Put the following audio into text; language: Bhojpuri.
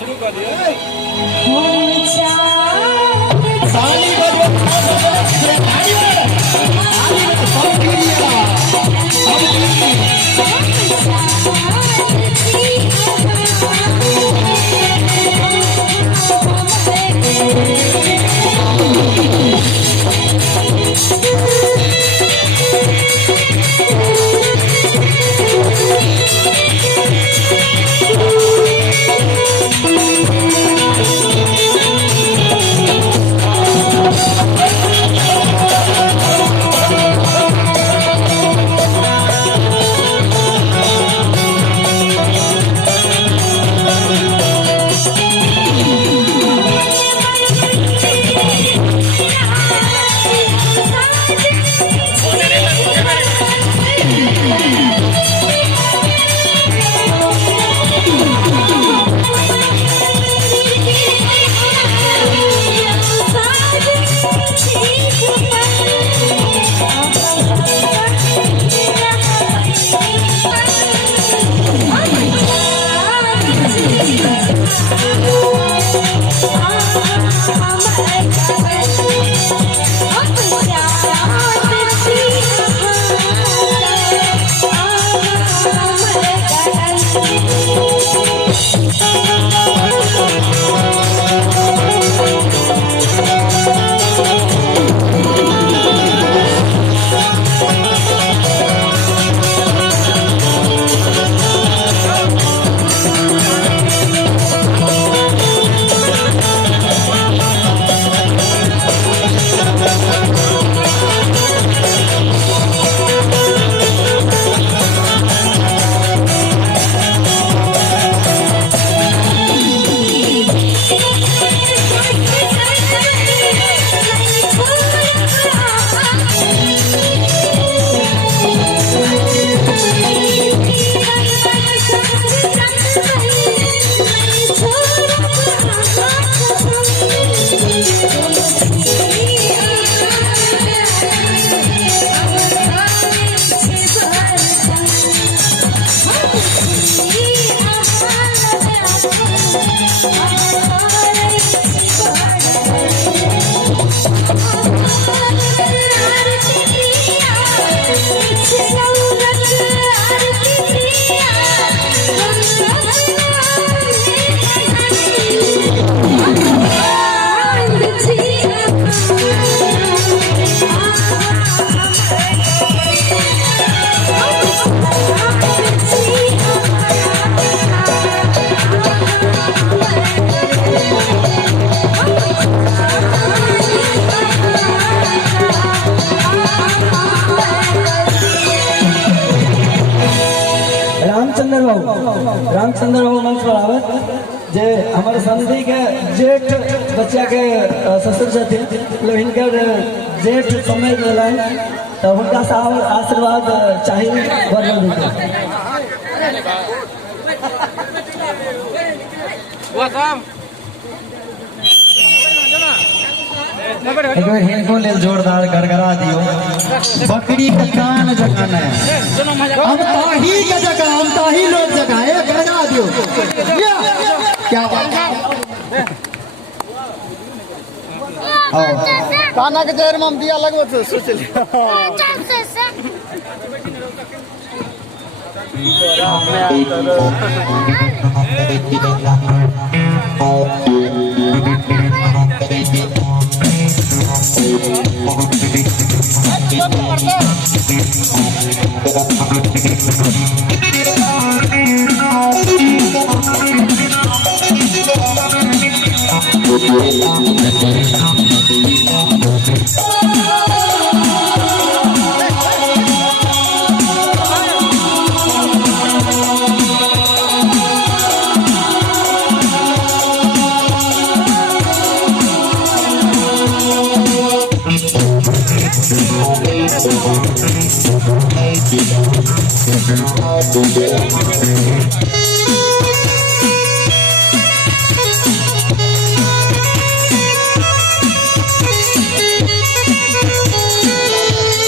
शुरू कर दिया। रामचंद्र बाबू मंच पर आवत जे हमारे संधि के जेठ बच्चा के ससुर छथिन मतलब हिनकर जेठ समय दिलन तो हुनका से आशीर्वाद चाहिए बरबल के एक बार हिनको ले जोरदार गड़गड़ा दियो। बकरी का कान जगाना है हम ताही का जगह हम ताही लोग जगह है गड़गड़ा दियो। क्या बात काना के देर में दिया लगो तो सोच लिया Thank you.